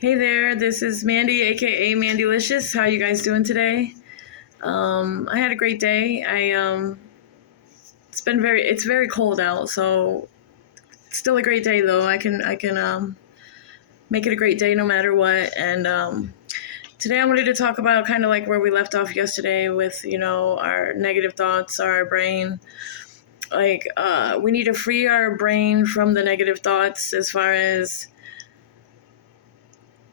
Hey there, this is Mandy, aka Mandylicious. How you guys doing today? I had a great day. It's very cold out, so it's still a great day though. I can make it a great day no matter what. And today I wanted to talk about kind of like where we left off yesterday with our negative thoughts, our brain. We need to free our brain from the negative thoughts as far as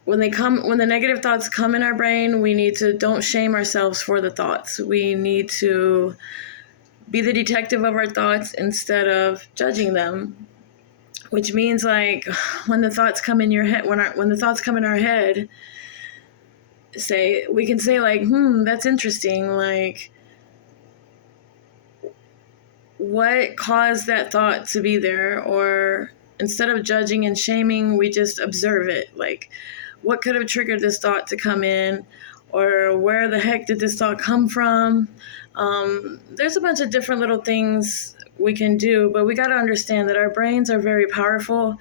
when the negative thoughts come in our brain, we need to don't shame ourselves for the thoughts. We need to be the detective of our thoughts instead of judging them, which means like when the thoughts come in your head, when the thoughts come in our head, we can say like, that's interesting, like what caused that thought to be there? Or instead of judging and shaming, we just observe it, like what could have triggered this thought to come in, or where the heck did this thought come from? There's a bunch of different little things we can do, but we got to understand that our brains are very powerful,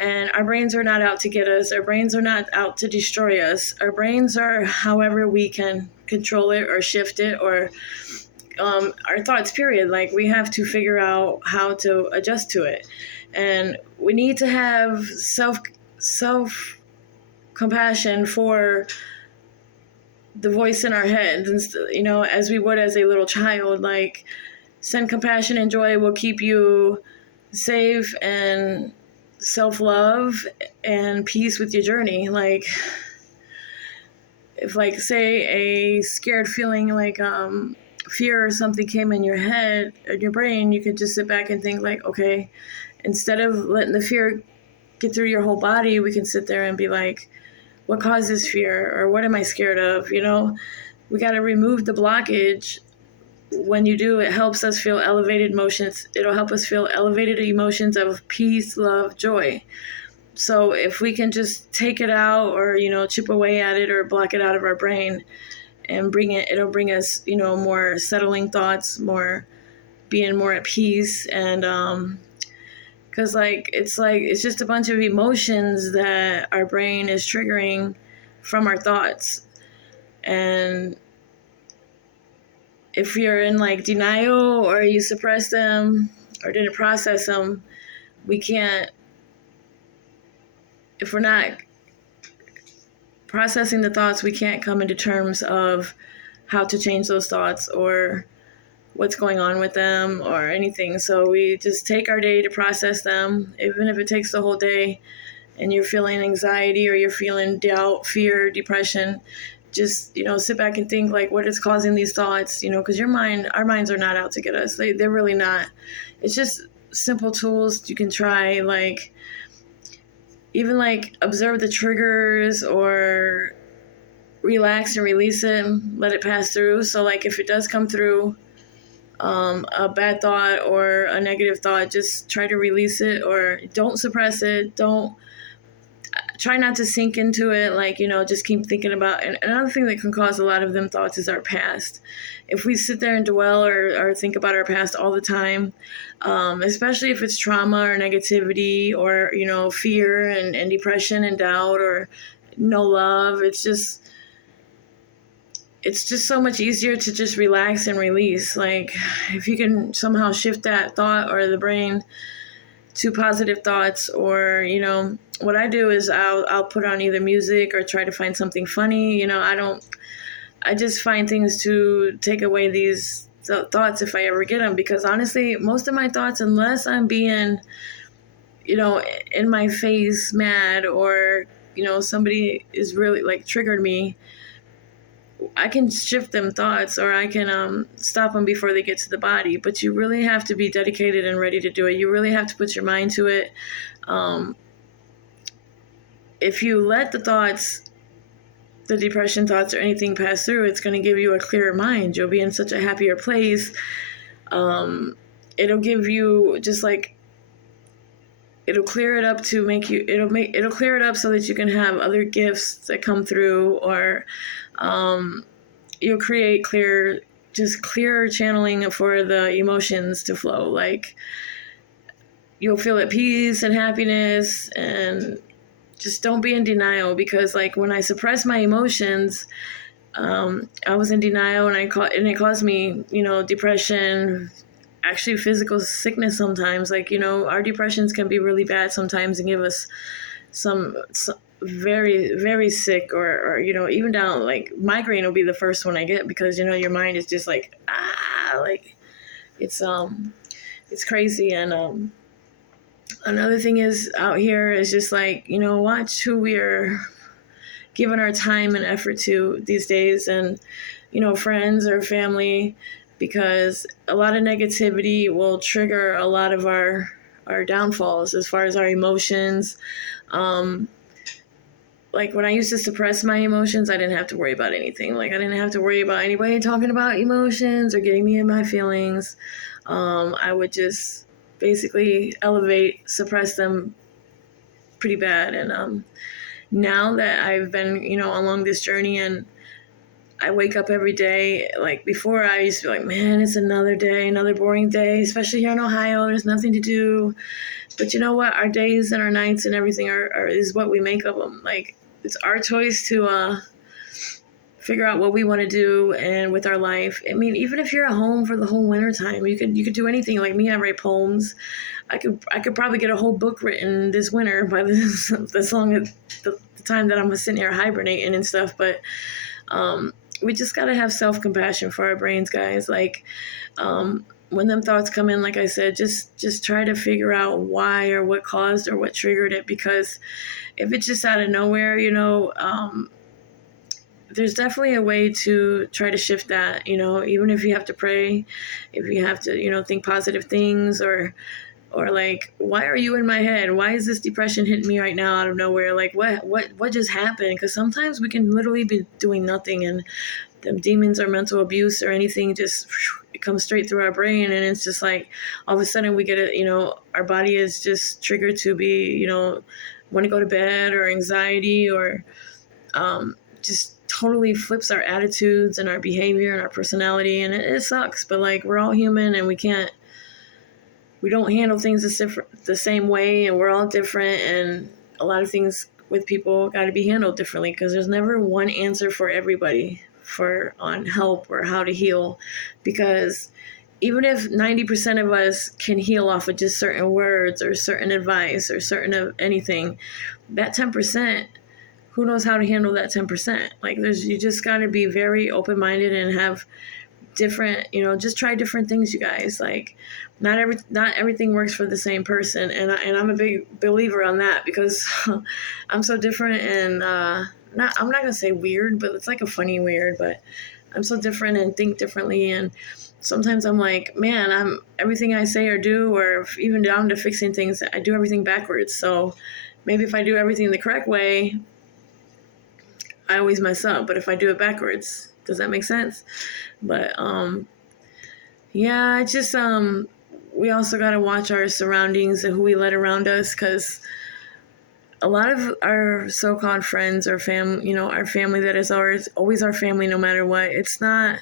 and our brains are not out to get us. Our brains are not out to destroy us. Our brains are however we can control it or shift it, or our thoughts, period. Like, we have to figure out how to adjust to it. And we need to have self compassion for the voice in our heads, and as we would as a little child. Like, send compassion and joy will keep you safe and self-love and peace with your journey. Like, if, like, say a scared feeling, like fear or something came in your head or your brain, you could just sit back and think like, okay, instead of letting the fear get through your whole body, we can sit there and be like, what causes fear, or what am I scared of? We got to remove the blockage. When you do, it helps us feel elevated emotions. It'll help us feel elevated emotions of peace, love, joy. So if we can just take it out, or chip away at it, or block it out of our brain, and it'll bring us more settling thoughts, more being more at peace. And because it's just a bunch of emotions that our brain is triggering from our thoughts. And if you're in like denial, or you suppress them or didn't process them, if we're not processing the thoughts, we can't come into terms of how to change those thoughts, or what's going on with them, or anything. So we just take our day to process them, even if it takes the whole day, and you're feeling anxiety, or you're feeling doubt, fear, depression. Just, sit back and think like, what is causing these thoughts? Because our minds are not out to get us. They're really not. It's just simple tools you can try, like even like observe the triggers, or relax and release it and let it pass through. So like if it does come through, a bad thought or a negative thought, just try to release it, or don't suppress it. Don't try not to sink into it. Like, just keep thinking about. And another thing that can cause a lot of them thoughts is our past. If we sit there and dwell, or think about our past all the time, especially if it's trauma or negativity, or fear and depression and doubt, or no love, it's just so much easier to just relax and release. Like, if you can somehow shift that thought or the brain to positive thoughts, or what I do is I'll put on either music, or try to find something funny. I just find things to take away these thoughts if I ever get them, because honestly, most of my thoughts, unless I'm being in my face mad, or somebody is really like triggered me, I can shift them thoughts, or I can stop them before they get to the body. But you really have to be dedicated and ready to do it. You really have to put your mind to it. If you let the depression thoughts or anything pass through, it's going to give you a clearer mind. You'll be in such a happier place. It'll give you just like, it'll clear it up to make you, it'll clear it up so that you can have other gifts that come through, or you'll create clearer channeling for the emotions to flow. Like, you'll feel at peace and happiness, and just don't be in denial, because like when I suppress my emotions, I was in denial, and it caused me, depression, actually physical sickness sometimes. Like, our depressions can be really bad sometimes and give us some very, very sick, or even down, like migraine will be the first one I get, because your mind is just like, like it's crazy. And another thing is out here is just like, watch who we are giving our time and effort to these days, and friends or family, because a lot of negativity will trigger a lot of our downfalls as far as our emotions. Like when I used to suppress my emotions, I didn't have to worry about anything. Like I didn't have to worry about anybody talking about emotions or getting me in my feelings. I would just basically elevate, suppress them pretty bad. And now that I've been, along this journey, and I wake up every day, like before I used to be like, man, it's another day, another boring day, especially here in Ohio, there's nothing to do. But you know what? Our days and our nights and everything is what we make of them. Like it's our choice to figure out what we want to do and with our life. I mean, even if you're at home for the whole winter time, you could do anything. Like me, I write poems. I could probably get a whole book written this winter by this long as the time that I'm sitting here hibernating and stuff. But we just gotta have self-compassion for our brains, guys. Like when them thoughts come in, like I said, just try to figure out why or what caused or what triggered it. Because if it's just out of nowhere, there's definitely a way to try to shift that, even if you have to pray, if you have to, think positive things, or like, why are you in my head? Why is this depression hitting me right now out of nowhere? Like, what just happened? Because sometimes we can literally be doing nothing, and the demons or mental abuse or anything just it comes straight through our brain, and it's just like all of a sudden we get our body is just triggered to be, want to go to bed, or anxiety, or just totally flips our attitudes and our behavior and our personality, and it sucks. But like, we're all human, and we don't handle things the same way, and we're all different, and a lot of things with people got to be handled differently, because there's never one answer for everybody on help or how to heal. Because even if 90% of us can heal off of just certain words or certain advice or certain of anything, that 10%, who knows how to handle that 10%? Like you just got to be very open-minded and have different, just try different things, you guys. Like not everything works for the same person, and I'm a big believer on that, because I'm so different, and I'm not gonna say weird, but it's like a funny weird, but I'm so different and think differently. And sometimes I'm like, man, I'm everything I say or do, or even down to fixing things, I do everything backwards. So maybe if I do everything the correct way, I always mess up. But if I do it backwards, does that make sense? But yeah, it's just we also got to watch our surroundings and who we let around us, because a lot of our so-called friends or our family that is always our family no matter what, it's not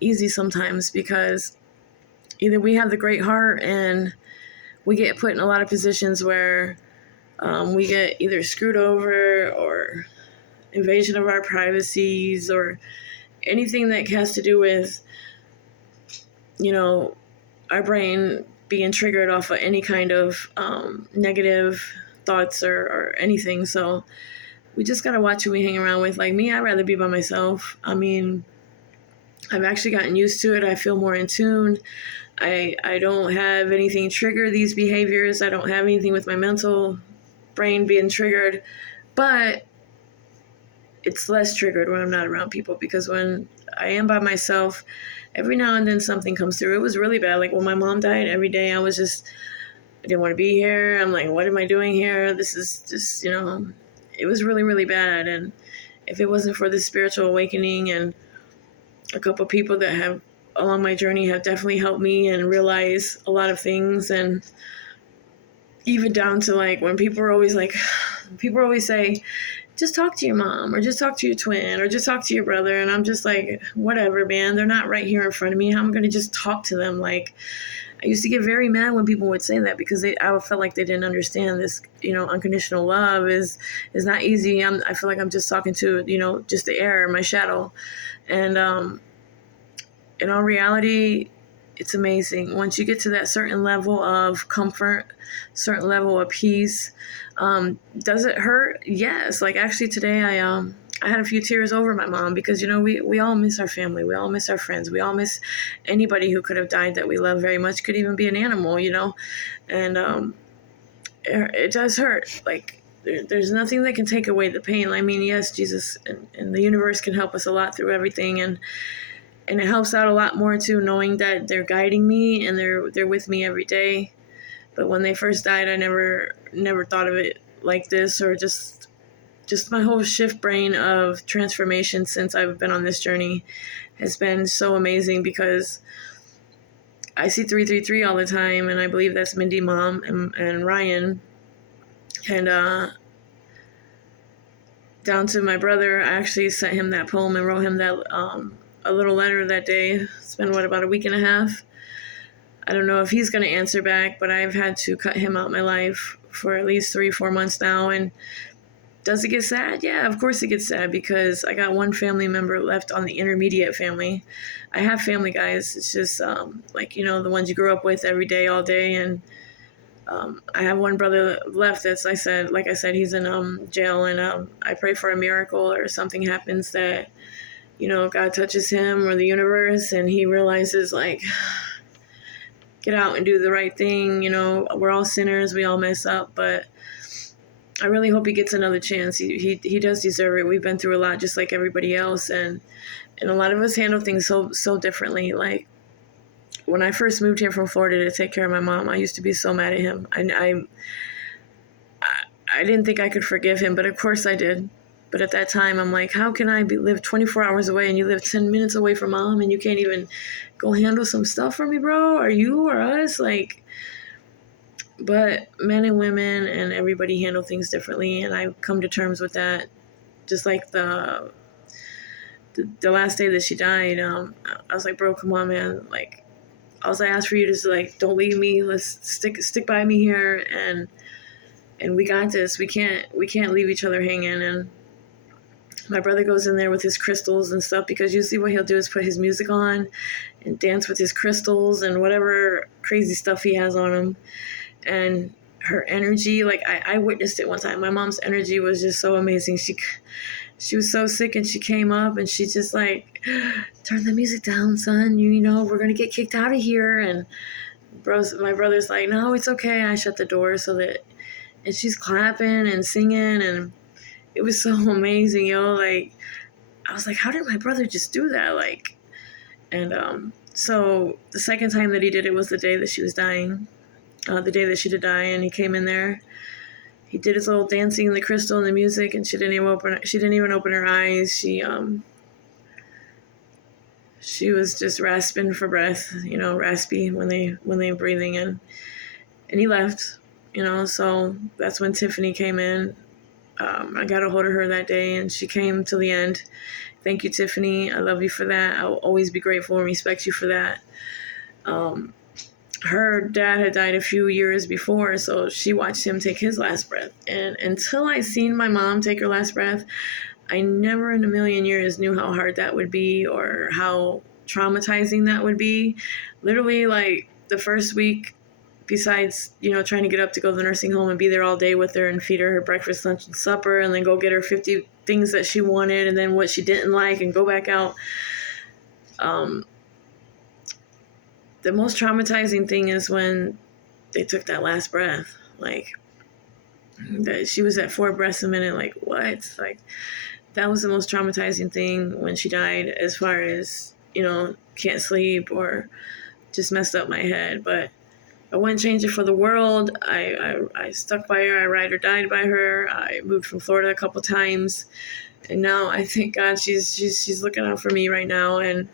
easy sometimes, because either we have the great heart and we get put in a lot of positions where we get either screwed over, or invasion of our privacies, or anything that has to do with our brain being triggered off of any kind of negative thoughts or anything. So we just gotta watch who we hang around with. Like me, I'd rather be by myself. I mean, I've actually gotten used to it. I feel more in tune. I don't have anything trigger these behaviors. I don't have anything with my mental brain being triggered, but it's less triggered when I'm not around people, because when I am by myself, every now and then something comes through. It was really bad. Like when my mom died, every day I didn't want to be here. I'm like, what am I doing here? This is just, it was really, really bad. And if it wasn't for this spiritual awakening and a couple of people that have along my journey have definitely helped me and realize a lot of things. And even down to like when people always say, just talk to your mom, or just talk to your twin, or just talk to your brother. And I'm just like, whatever, man, they're not right here in front of me. How am I going to just talk to them? Like, I used to get very mad when people would say that because I felt like they didn't understand this. Unconditional love is not easy. I feel like I'm just talking to just the air, my shadow, and in all reality, it's amazing. Once you get to that certain level of comfort, certain level of peace, does it hurt? Yes. Like actually today, I had a few tears over my mom because we all miss our family, we all miss our friends, we all miss anybody who could have died that we love very much. Could even be an animal, and it does hurt. Like there's nothing that can take away the pain. I mean, yes, Jesus and the universe can help us a lot through everything, and it helps out a lot more too, knowing that they're guiding me and they're with me every day. But when they first died, I never thought of it like this, or just my whole shift brain of transformation since I've been on this journey has been so amazing, because I see 333 all the time, and I believe that's Mindy Mom and Ryan. And down to my brother, I actually sent him that poem and wrote him that a little letter that day. It's been about a week and a half. I don't know if he's going to answer back, but I've had to cut him out of my life for at least 3-4 months now. And does it get sad? Yeah, of course it gets sad, because I got one family member left on the intermediate family. I have family, guys. It's just the ones you grew up with every day, all day. And I have one brother left that's, like I said, he's in jail, and I pray for a miracle or something happens that, God touches him or the universe and he realizes, like, get out and do the right thing. We're all sinners. We all mess up, but I really hope he gets another chance. He does deserve it. We've been through a lot, just like everybody else. And a lot of us handle things so differently. Like when I first moved here from Florida to take care of my mom, I used to be so mad at him. I didn't think I could forgive him, but of course I did. But at that time, I'm like, how can I live 24 hours away and you live 10 minutes away from mom and you can't even go handle some stuff for me, bro? Are you or us? Like, but men and women and everybody handle things differently. And I've come to terms with that. Just like the last day that she died, I was like, bro, come on, man. Like, all I ask for you is, like, don't leave me. Let's stick by me here. And we got this. We can't leave each other hanging. And my brother goes in there with his crystals and stuff, because usually what he'll do is put his music on and dance with his crystals and whatever crazy stuff he has on him. And her energy, like I witnessed it one time. My mom's energy was just so amazing. She was so sick, and she came up and she just like, turn the music down, son. We're going to get kicked out of here. And my brother's like, no, it's okay. I shut the door and she's clapping and singing, and it was so amazing, Like, I was like, how did my brother just do that? Like, and so the second time that he did it was the day that she was dying, the day that she did die, and he came in there. He did his little dancing in the crystal and the music, and she didn't even open her eyes. She was just rasping for breath, raspy when they were breathing in, and he left, So that's when Tiffany came in. I got a hold of her that day, and she came till the end. Thank you, Tiffany. I love you for that. I'll always be grateful and respect you for that. Her dad had died a few years before, so she watched him take his last breath. And until I seen my mom take her last breath, I never in a million years knew how hard that would be or how traumatizing that would be. Literally, like, the first week, besides, trying to get up to go to the nursing home and be there all day with her and feed her breakfast, lunch, and supper, and then go get her 50 things that she wanted and then what she didn't like and go back out. The most traumatizing thing is when they took that last breath. Like, that she was at 4 breaths a minute. Like, what? Like, that was the most traumatizing thing when she died, as far as, can't sleep or just messed up my head. But I wouldn't change it for the world. I stuck by her. I ride or died by her. I moved from Florida a couple times, and now I thank God she's looking out for me right now, and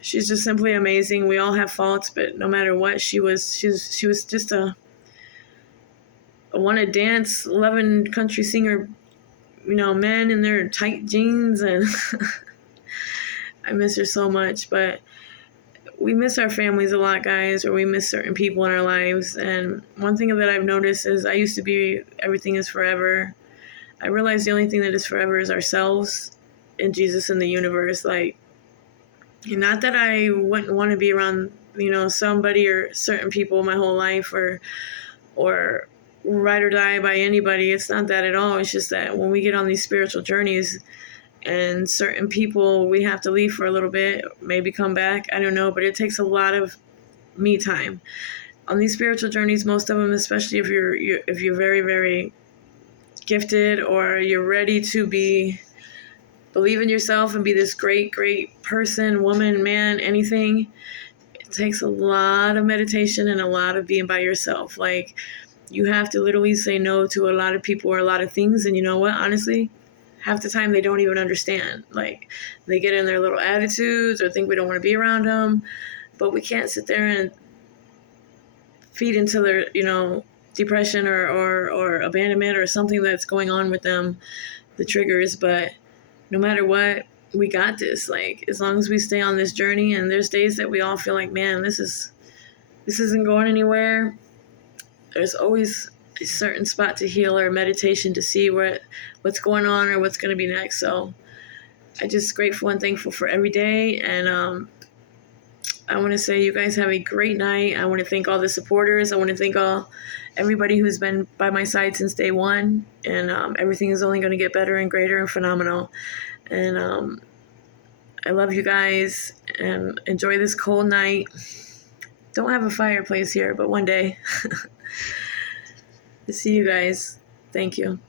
she's just simply amazing. We all have faults, but no matter what, she was just a wanna dance, loving country singer. Men in their tight jeans, and I miss her so much. But we miss our families a lot, guys, or we miss certain people in our lives. And one thing that I've noticed is I used to be everything is forever. I realized the only thing that is forever is ourselves and Jesus and the universe. Like, not that I wouldn't want to be around, somebody or certain people my whole life, or ride or die by anybody. It's not that at all. It's just that when we get on these spiritual journeys, and certain people we have to leave for a little bit, maybe come back, I don't know, but it takes a lot of me time on these spiritual journeys. Most of them, especially if you're very, very gifted, or you're ready to believe in yourself and be this great person, woman, man, anything. It takes a lot of meditation and a lot of being by yourself. Like, you have to literally say no to a lot of people or a lot of things. And you know what, honestly, half the time they don't even understand. Like, they get in their little attitudes or think we don't want to be around them. But we can't sit there and feed into their, depression or abandonment or something that's going on with them, the triggers. But no matter what, we got this. Like, as long as we stay on this journey, and there's days that we all feel like, man, this isn't going anywhere. There's always a certain spot to heal or meditation to see what's going on or what's going to be next. So I'm just grateful and thankful for every day. And I want to say you guys have a great night. I want to thank all the supporters. I want to thank everybody who's been by my side since day one. And everything is only going to get better and greater and phenomenal. And I love you guys, and enjoy this cold night. Don't have a fireplace here, but one day. See you guys. Thank you.